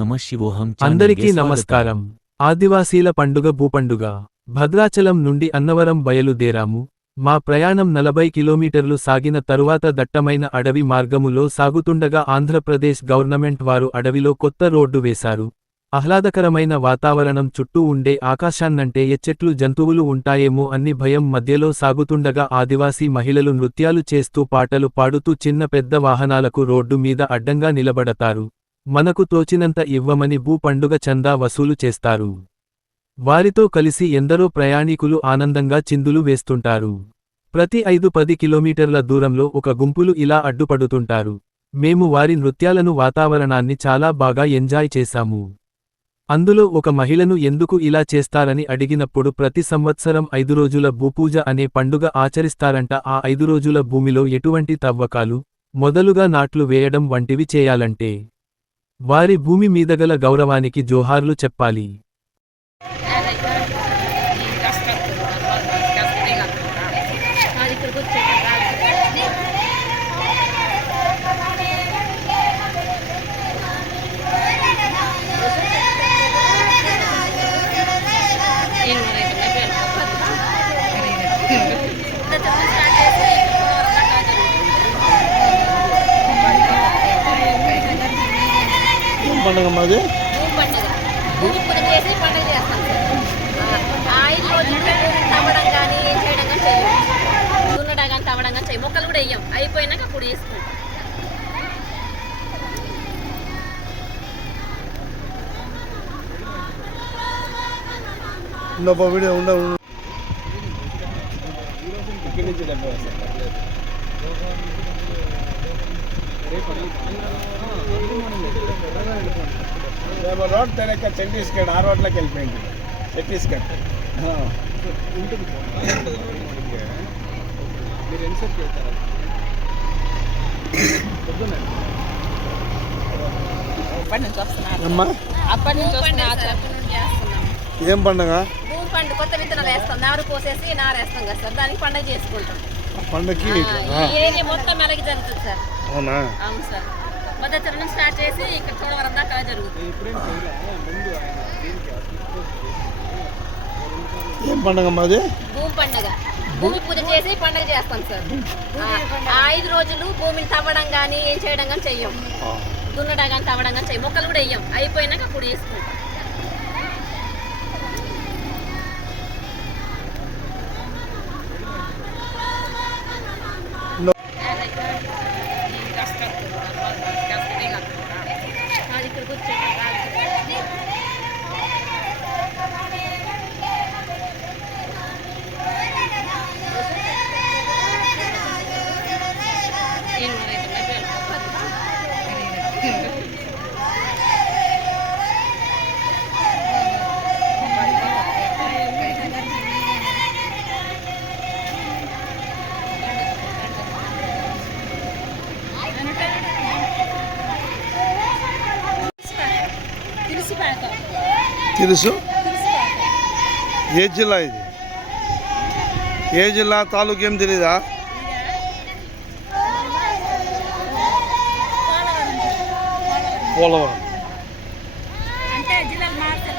నమః శివోహం అందరికీ నమస్కారం. ఆదివాసీల పండుగ భూపండుగ. భద్రాచలం నుండి అన్నవరం బయలుదేరాము. మా ప్రయాణం 40 కిలోమీటర్లు సాగిన తరువాత దట్టమైన అడవి మార్గములో సాగుతుండగా ఆంధ్రప్రదేశ్ గవర్నమెంట్ వారు అడవిలో కొత్త రోడ్డు వేశారు. ఆహ్లాదకరమైన వాతావరణం చుట్టూ ఉండే ఆకాశాన్నంటే చెట్లు జంతువులు ఉంటాయేమో అన్ని భయం మధ్యలో సాగుతుండగా ఆదివాసీ మహిళలు నృత్యాలు చేస్తూ పాటలు పాడుతూ చిన్న పెద్ద వాహనాలకు రోడ్డు మీద అడ్డంగా నిలబడతారు. మనకు తోచినంత ఇవ్వమని భూ పండుగ చందా వసూలు చేస్తారు. వారితో కలిసి ఎందరో ప్రయాణికులు ఆనందంగా చిందులు వేస్తుంటారు. ప్రతి 5-10 కిలోమీటర్ల దూరంలో ఒక గుంపులు ఇలా అడ్డుపడుతుంటారు. మేము వారి నృత్యాలను వాతావరణాన్ని చాలా బాగా ఎంజాయ్ చేశాము. అందులో ఒక మహిళను ఎందుకు ఇలా చేస్తారని అడిగినప్పుడు ప్రతి సంవత్సరం 5 రోజుల భూపూజ అనే పండుగ ఆచరిస్తారంట. ఆ 5 రోజుల భూమిలో ఎటువంటి తవ్వకాలు, మొదలుగా నాట్లు వేయడం వంటివి చేయాలంటే వారి భూమి మీదగల గౌరవానికి జోహార్లు చెప్పాలి. పండుగ మాది భూమి పూజ చేసి పండుగ చేస్తాం సార్. 5 రోజులు తవ్వడం కానీ ఏం చేయడం కానీ చెయ్యం. దున్నడం కానీ తవ్వడం కానీ చెయ్యం. మొక్కలు కూడా వేయం. అయిపోయినాక అప్పుడు వేసుకుంటాం. వీడియో ఉండవు. రోడ్ తెరక ఛత్తీస్గఢ్ ఆ రోడ్లోకి వెళ్ళిపోయింది. ఛత్తీస్గఢ్ మీరు ఎన్సెప్ట్ చేస్తారా? అప్పటి నుంచి ఏం పండుగ? భూమి పండుగ. కొత్త విత్తనాలు వేస్తాం, నారు పోసేసి నారు వేస్తాం కదా సార్. దానికి పండుగ చేసుకుంటాం. పండుగకి ఏరియా మొత్తం అలాగే జరుగుతుంది సార్. అవునా? అవును సార్. భద్రాచలం స్టార్ట్ చేసి ఇక్కడ చూడవరం దాకా జరుగుతుంది. ఏం పండుగ మాది? భూమి పండుగ. భూమి పూజ చేసి పండుగ చేస్తాం సార్. 5 రోజులు భూమిని తవ్వడం కానీ ఏం చేయడం కానీ చెయ్యం. దున్నడం కానీ తవ్వడం కానీ చెయ్యం. మొక్కలు కూడా వేయం. అయిపోయినాక అప్పుడు వేసుకుంటాం. తెలుసు. ఏ జిల్లా ఇది? ఏ జిల్లా తాలూకు ఏం తెలీదా? పోలవరం. అంటే జిల్లాలు మార్చారు.